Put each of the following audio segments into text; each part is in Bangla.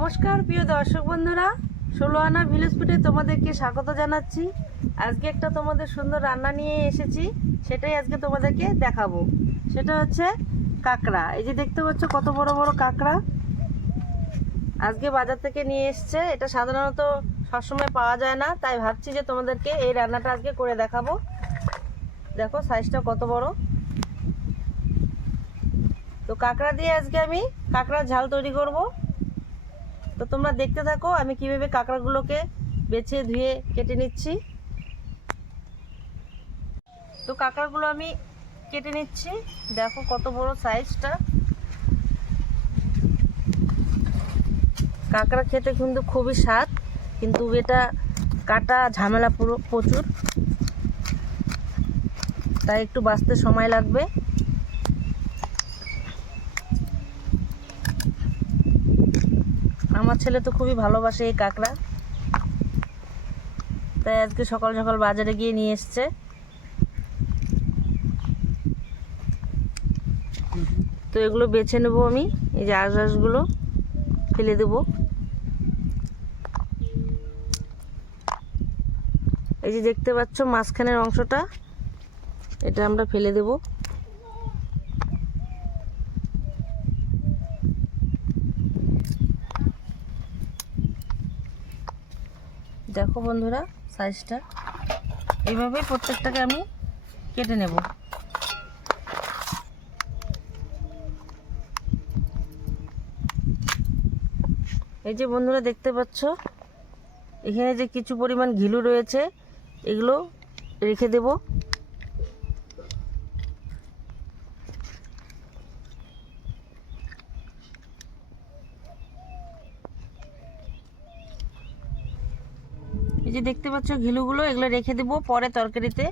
নমস্কার প্রিয় দর্শক বন্ধুরা, 16 আনা ভিলেজ ফুডে তোমাদেরকে স্বাগত জানাচ্ছি। আজকে একটা তোমাদের সুন্দর রান্না নিয়ে এসেছি, সেটাই আজকে তোমাদেরকে দেখাবো। সেটা হচ্ছে কাঁকড়া। এই যে দেখতে পাচ্ছ কত বড় বড় কাঁকড়া আজকে বাজার থেকে নিয়ে এসছে। এটা সাধারণত সবসময় পাওয়া যায় না, তাই ভাবছি যে তোমাদেরকে এই রান্নাটা আজকে করে দেখাবো। দেখো সাইজটা কত বড়। তো কাঁকড়া দিয়ে আজকে আমি কাঁকড়ার ঝাল তৈরি করব। তো তোমরা দেখতে থাকো আমি কিভাবে কাঁকড়াগুলোকে বেছে ধুয়ে কেটে নিচ্ছি। তো কাঁকড়াগুলো আমি কেটে নিচ্ছি। দেখো কত বড় সাইজটা। কাঁকড়া খেতে কিন্তু খুবই স্বাদ, কিন্তু এটা কাটা ঝামেলা প্রচুর, তাই একটু বাঁচতে সময় লাগবে। আমার ছেলে তো খুবই ভালোবাসে এই কাঁকড়া, তাই আজকে সকাল সকাল বাজারে গিয়ে নিয়ে এসছে। তো এগুলো বেছে নেব আমি। এই যে আঁশগুলো ফেলে দেব। এই যে দেখতে পাচ্ছ মাঝখানের অংশটা, এটা আমরা ফেলে দেব। দেখো বন্ধুরা সাইজটা, এইভাবেই প্রত্যেকটাকে আমি কেটে নেব। এই যে বন্ধুরা দেখতে পাচ্ছ এখানে যে কিছু পরিমাণ ঘিলু রয়েছে, এগুলো রেখে দেব। এই যে দেখতে পাচ্ছ ঘিলুগুলো, এগুলো রেখে দেব, পরে তরকারিতে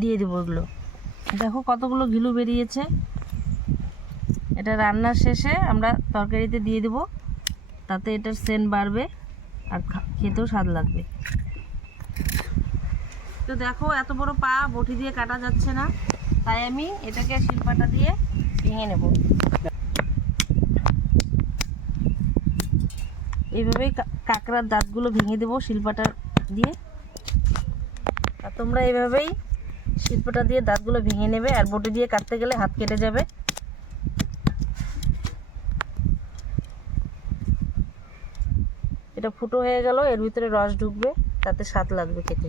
দিয়ে দেবো এগুলো। দেখো কতগুলো ঘিলু বেরিয়েছে। এটা রান্নার শেষে আমরা তরকারিতে দিয়ে দেব, তাতে এটার সেন্ট বাড়বে আর খেতেও স্বাদ লাগবে। তো দেখো এত বড় পা বটি দিয়ে কাটা যাচ্ছে না, তাই আমি এটাকে শিলপাটা দিয়ে ভেঙে নেব। এইভাবেই কাঁকড়ার দাঁতগুলো ভেঙে দেবো শিলপাটা দিয়ে। আর তোমরা এইভাবেই শিলপাটা দিয়ে দাঁতগুলো ভেঙে নেবে, আর বটি দিয়ে কাটতে গেলে হাত কেটে যাবে। এটা ফুটো হয়ে গেল, এর ভিতরে রস ঢুকবে, তাতে স্বাদ লাগবে খেতে।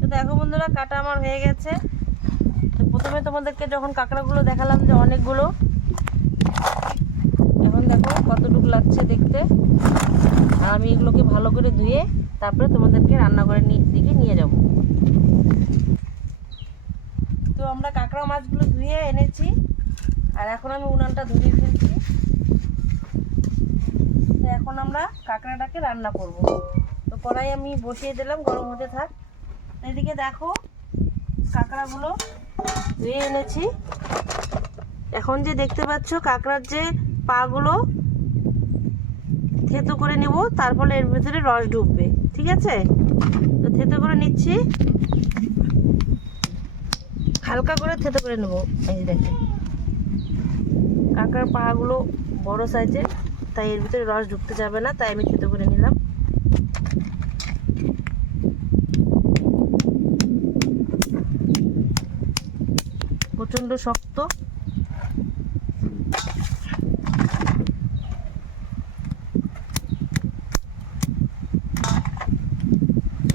তো দেখো বন্ধুরা কাটা আমার হয়ে গেছে। তো প্রথমে তোমাদেরকে যখন কাঁকড়াগুলো দেখালাম যে অনেকগুলো, এখন দেখো কতটুকু লাগছে দেখতে। আর আমি এগুলোকে ভালো করে ধুয়ে তারপরে তোমাদেরকে রান্নাঘরের দিকে নিয়ে যাব। তো আমরা কাঁকড়া মাছগুলো ধুয়ে এনেছি, আর এখন আমি উনানটা ধরিয়ে ফেলছি। তো এখন আমরা কাঁকড়াটাকে রান্না করব। তো কড়াই আমি বসিয়ে দিলাম, গরম হতে থাক। এদিকে দেখো কাঁকড়াগুলো ধুয়ে এনেছি। এখন যে দেখতে পাচ্ছ কাঁকড়ার যে পাগুলো থেতো করে নেব, তারপরে এর ভিতরে রস ঢুকবে, ঠিক আছে? তো থেতো করে নিচ্ছি, হালকা করে থেতো করে নেব। এই যে দেখেন কাঁকড়ার পাগুলো বড় সাইজের, তাই এর ভিতরে রস ঢুকতে যাবে না, তাই আমি থেতো করে নিলাম। প্রচণ্ড শক্ত।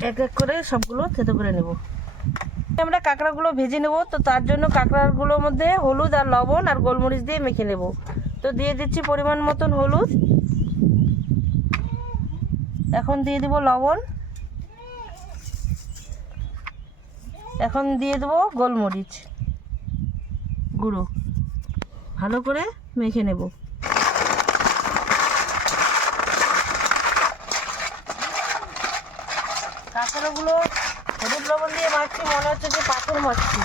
এক এক করে সবগুলো থেতো করে নেব। আমরা কাঁকড়াগুলো ভেজে নেব। তো তার জন্য কাঁকড়াগুলোর মধ্যে হলুদ আর লবণ আর গোলমরিচ দিয়ে মেখে নেব। তো দিয়ে দিচ্ছি পরিমাণ মতন হলুদ, এখন দিয়ে দেব লবণ, এখন দিয়ে দেব গোলমরিচ গুঁড়ো। ভালো করে মেখে নেব। কাঁকড়াগুলো হলুদ লবণ দিয়ে মাখছি, মনে হচ্ছে যে পাথর মাখছি।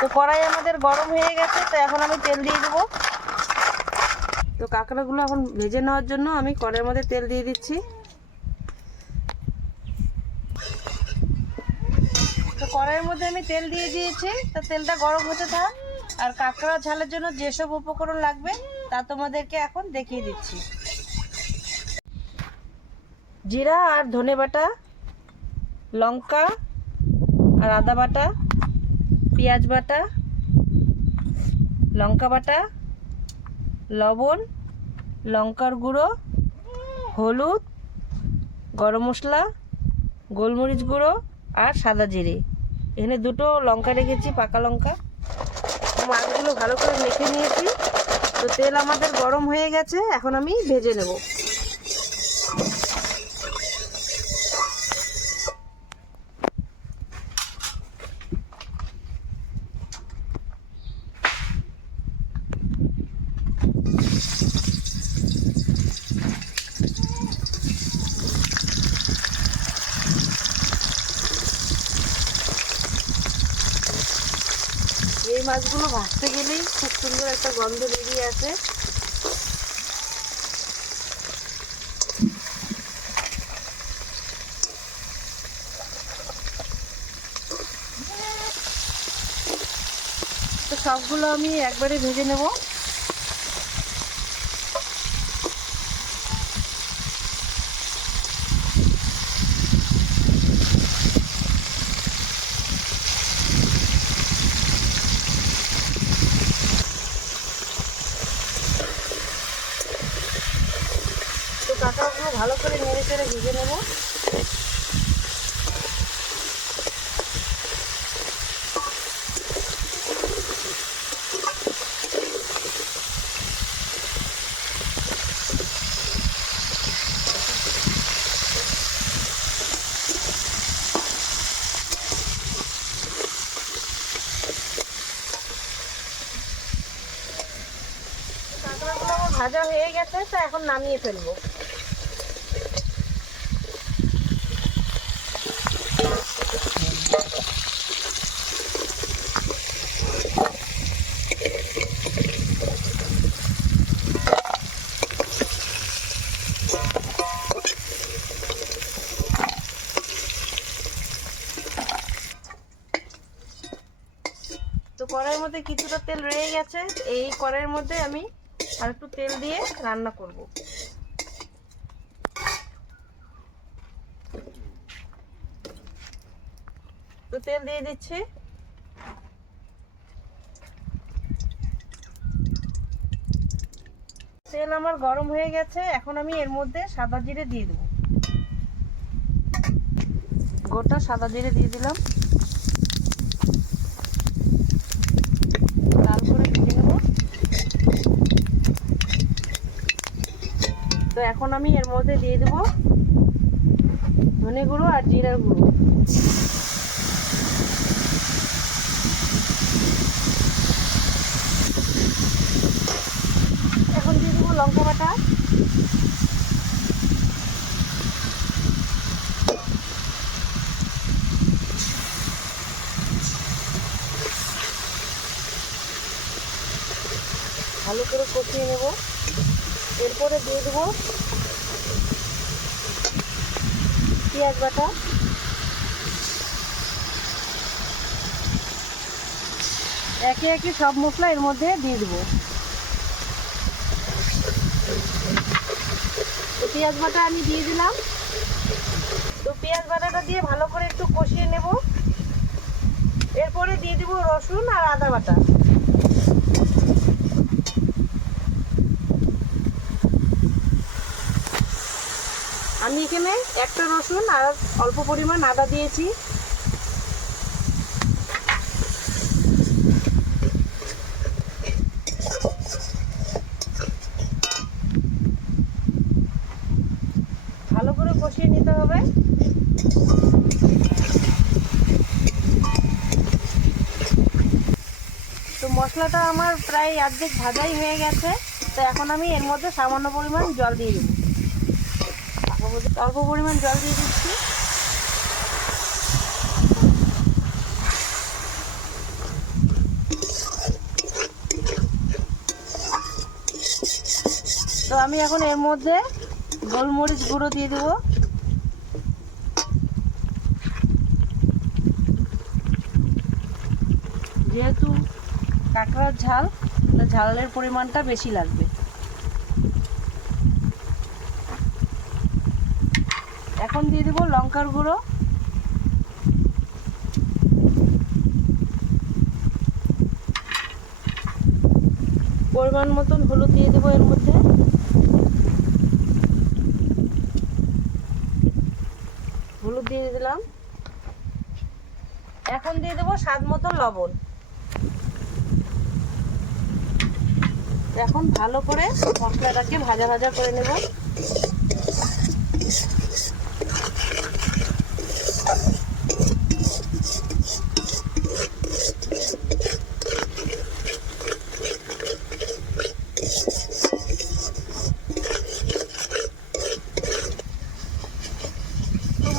তো কড়াই আমাদের গরম হয়ে গেছে, তো এখন আমি তেল দিয়ে দেবো। তো কাঁকড়াগুলো এখন ভেজে নেওয়ার জন্য আমি কড়াইয়ের মধ্যে তেল দিয়ে দিচ্ছি। তো কড়াইয়ের মধ্যে আমি তেল দিয়ে দিয়েছি, তা তেলটা গরম হতে থাক। আর কাঁকড়া ঝালের জন্য যেসব উপকরণ লাগবে তা তোমাদেরকে এখন দেখিয়ে দিচ্ছি। জিরা আর ধনে বাটা, লঙ্কা আর আদা বাটা, পেঁয়াজ বাটা, লঙ্কা বাটা, লবণ, লঙ্কার গুঁড়ো, হলুদ, গরম মশলা, গোলমরিচ গুঁড়ো আর সাদা জিরে। এখানে দুটো লঙ্কা রেখেছি, পাকা লঙ্কা। মাছগুলো ভালো করে মেখে নিয়েছি। তো তেল আমাদের গরম হয়ে গেছে, এখন আমি ভেজে নেব। এই মাছগুলো ভাজতে গেলেই খুব সুন্দর একটা গন্ধ বেরিয়ে আসে। তো সবগুলো আমি একবারে ভেজে নেব। তো কাঁকড়াগুলো ভালো করে নেড়ে চেড়ে ভেজে নেব। কাঁকড়াগুলো আমার ভাজা হয়ে গেছে, তো এখন নামিয়ে ফেলবো। তো কড়াইয়ের মধ্যে কিছুটা তেল রয়ে গেছে, এই কড়াইয়ের মধ্যে আমি আর একটু তেল দিয়ে রান্না করব। তো তেল দিয়ে দিচ্ছি। তেল আমার গরম হয়ে গেছে, এখন আমি এর মধ্যে সাদা জিরে দিয়ে দেব। গোটা সাদা জিরে দিয়ে দিলাম। লাল করে ভেজে নেব। তো এখন আমি এর মধ্যে দিয়ে দেব ধনে গুঁড়ো আর জিরার গুঁড়ো। এখন দিয়ে দেবো লঙ্কা বাটা, ভালো করে কষিয়ে নেব। এরপরে দিয়ে দেবো পেঁয়াজ বাটা, একে একে সব মশলা এর মধ্যে দিয়ে দেবো। তো পেঁয়াজ বাটা আমি দিয়ে দিলাম। তো পেঁয়াজ বাটাটা দিয়ে ভালো করে একটু কষিয়ে নেব। এরপরে দিয়ে দেবো রসুন আর আদা বাটা। আমি এখানে একটা রসুন আর অল্প পরিমাণ আদা দিয়েছি। ভালো করে কষিয়ে নিতে হবে। তো মশলাটা আমার প্রায় অর্ধেক ভাজাই হয়ে গেছে। তো এখন আমি এর মধ্যে সামান্য পরিমাণ জল দিয়ে দেবো। অল্প পরিমাণ জল দিয়ে দিচ্ছি। তো আমি এখন এর মধ্যে গোলমরিচ গুঁড়ো দিয়ে দেবো, যেহেতু কাঁকড়ার ঝাল, তা ঝালের পরিমাণটা বেশি লাগবে। এখন দিয়ে দেবো লঙ্কার গুঁড়ো, পরিমাণ মতন হলুদ দিয়ে দেবো এর মধ্যে, হলুদ দিয়ে দিলাম। এখন দিয়ে দেবো স্বাদ মতো লবণ। এখন ভালো করে মশলাটাকে ভাজা ভাজা করে নেব।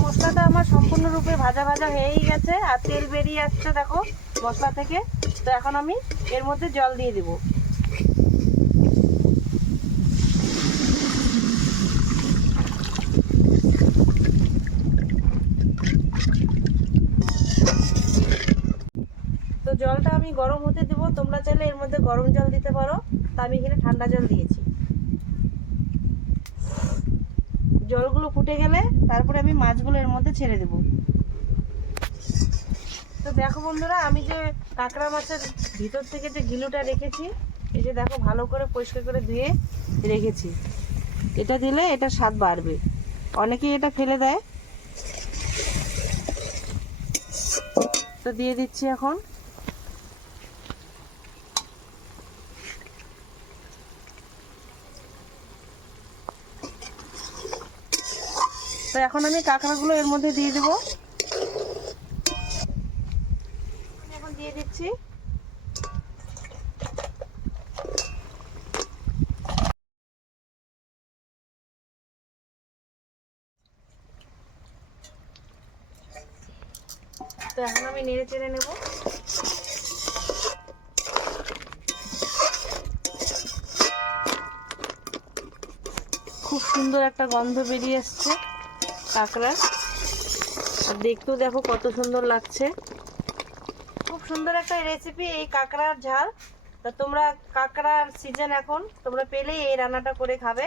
মশলাটা আমার সম্পূর্ণরূপে ভাজা ভাজা হয়েই গেছে, আর তেল বেরিয়ে আসছে দেখো মশলা থেকে। তো এখন আমি এর মধ্যে জল দিয়ে দেব। তো জলটা আমি গরম হতে দেব। তোমরা চাইলে এর মধ্যে গরম জল দিতে পারো, তা আমি এখানে ঠান্ডা জল দিয়েছি। জলগুলো ফুটে গেলে তারপরে আমি মাছগুলো এর মধ্যে ছেড়ে দেব। তো দেখো বন্ধুরা, আমি যে কাঁকড়া মাছের ভিতর থেকে যে গিলুটা রেখেছি, এই যে দেখো ভালো করে পরিষ্কার করে ধুয়ে রেখেছি। এটা দিলে এটা স্বাদ বাড়বে। অনেকেই এটা ফেলে দেয়, তো দিয়ে দিচ্ছি এখন। তো এখন আমি কাঁকড়াগুলো এর মধ্যে দিয়ে দেবো। এখন দিয়ে দিচ্ছি। তো এখন আমি নেড়ে চেড়ে নেব। খুব সুন্দর একটা গন্ধ বেরিয়ে আসছে কাঁকড়ার, আর দেখতেও দেখো কত সুন্দর লাগছে। খুব সুন্দর একটা রেসিপি এই কাঁকড়ার ঝাল। তো তোমরা কাঁকড়ার সিজন এখন, তোমরা পেলেই এই রান্নাটা করে খাবে,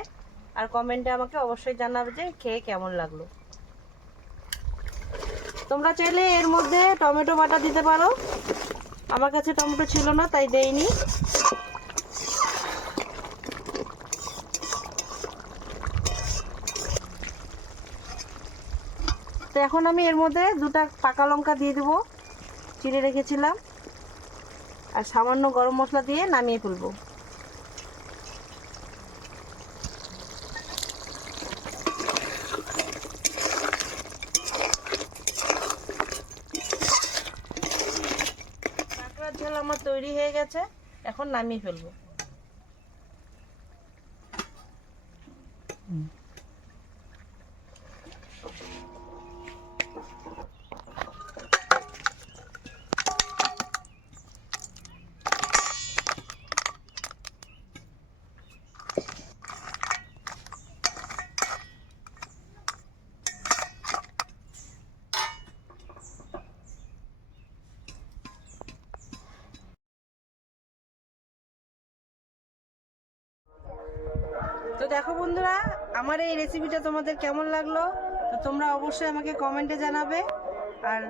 আর কমেন্টে আমাকে অবশ্যই জানাবে যে খেয়ে কেমন লাগলো। তোমরা চাইলে এর মধ্যে টমেটো বাটা দিতে পারো, আমার কাছে টমেটো ছিল না তাই দেইনি। তো এখন আমি এর মধ্যে 2টা পাকা লঙ্কা দিয়ে দেবো, চিড়ে রেখেছিলাম, আর সামান্য গরম মশলা দিয়ে নামিয়ে ফেলবো। কাঁকড়ার ঝাল আমার তৈরি হয়ে গেছে, এখন নামিয়ে ফেলবো। তো দেখো বন্ধুরা, আমার এই রেসিপিটা তোমাদের কেমন লাগলো, তো তোমরা অবশ্যই আমাকে কমেন্টে জানাবে। আর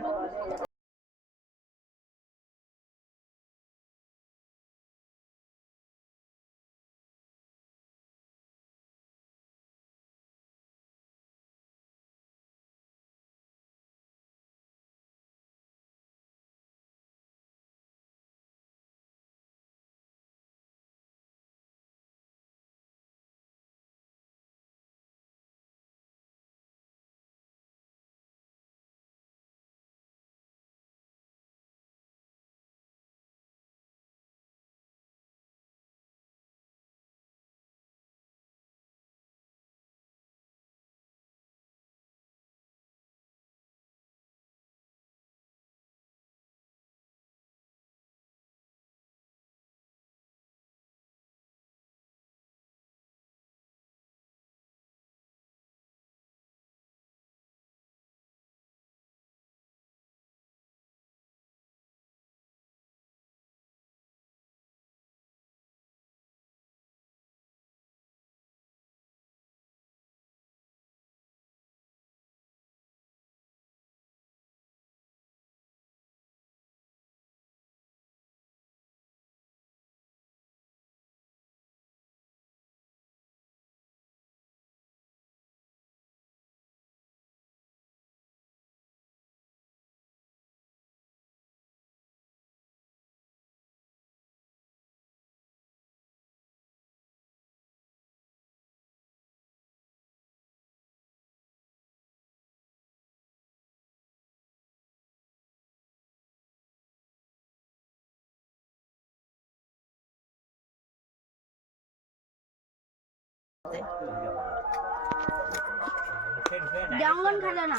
খেতে। জঙ্গল খেলে না।